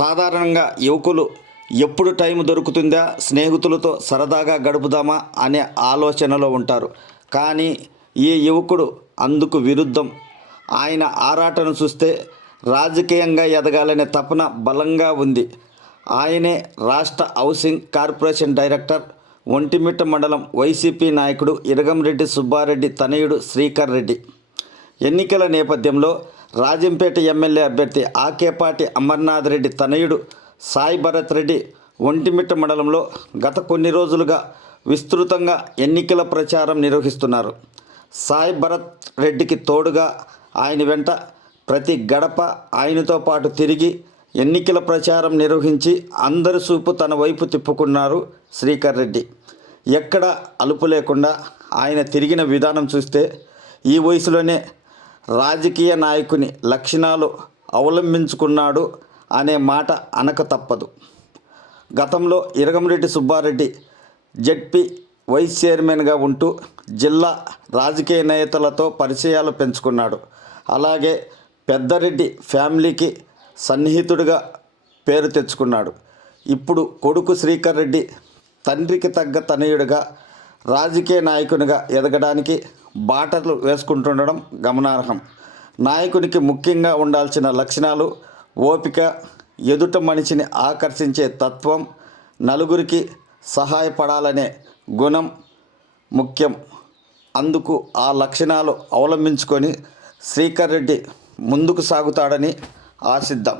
సాధారణంగా యువకులు ఎప్పుడు టైం దొరుకుతుందా, స్నేహితులతో సరదాగా గడుపుదామా అనే ఆలోచనలో ఉంటారు. కానీ ఈ యువకుడు అందుకు విరుద్ధం. ఆయన ఆరాటను చూస్తే రాజకీయంగా ఎదగాలనే తపన బలంగా ఉంది. ఆయనే రాష్ట్ర హౌసింగ్ కార్పొరేషన్ డైరెక్టర్, ఒంటిమిట్ట మండలం వైసీపీ నాయకుడు ఇరగంరెడ్డి సుబ్బారెడ్డి తనయుడు శ్రీకర్ రెడ్డి. ఎన్నికల నేపథ్యంలో రాజంపేట ఎమ్మెల్యే అభ్యర్థి ఆకేపాటి అమర్నాథ్ రెడ్డి తనయుడు సాయి భరత్ రెడ్డి ఒంటిమిట్ట మండలంలో గత కొన్ని రోజులుగా విస్తృతంగా ఎన్నికల ప్రచారం నిర్వహిస్తున్నారు. సాయి భరత్ రెడ్డికి తోడుగా ఆయన వెంట ప్రతి గడప ఆయనతో పాటు తిరిగి ఎన్నికల ప్రచారం నిర్వహించి అందరి చూపు తన వైపు తిప్పుకున్నారు శ్రీకర్ రెడ్డి. ఎక్కడ అలుపు లేకుండా ఆయన తిరిగిన విధానం చూస్తే ఈ వయసులోనే రాజకీయ నాయకుని లక్షణాలు అవలంబించుకున్నాడు అనే మాట అనక తప్పదు. గతంలో ఇరగంరెడ్డి సుబ్బారెడ్డి జెడ్పీ వైస్ చైర్మన్గా ఉంటూ జిల్లా రాజకీయ నేతలతో పరిచయాలు పెంచుకున్నాడు. అలాగే పెద్దరెడ్డి ఫ్యామిలీకి సన్నిహితుడిగా పేరు తెచ్చుకున్నాడు. ఇప్పుడు కొడుకు శ్రీకర్ రెడ్డి తండ్రికి తగ్గ తనయుడిగా రాజకీయ నాయకునిగా ఎదగడానికి బాటలు వేసుకుంటుండడం గమనార్హం. నాయకునికి ముఖ్యంగా ఉండాల్సిన లక్షణాలు ఓపిక, ఎదుట మనిషిని ఆకర్షించే తత్వం, నలుగురికి సహాయపడాలనే గుణం ముఖ్యం. అందుకు ఆ లక్షణాలు అవలంబించుకొని శ్రీకర్ రెడ్డి ముందుకు సాగుతాడని ఆశిద్దాం.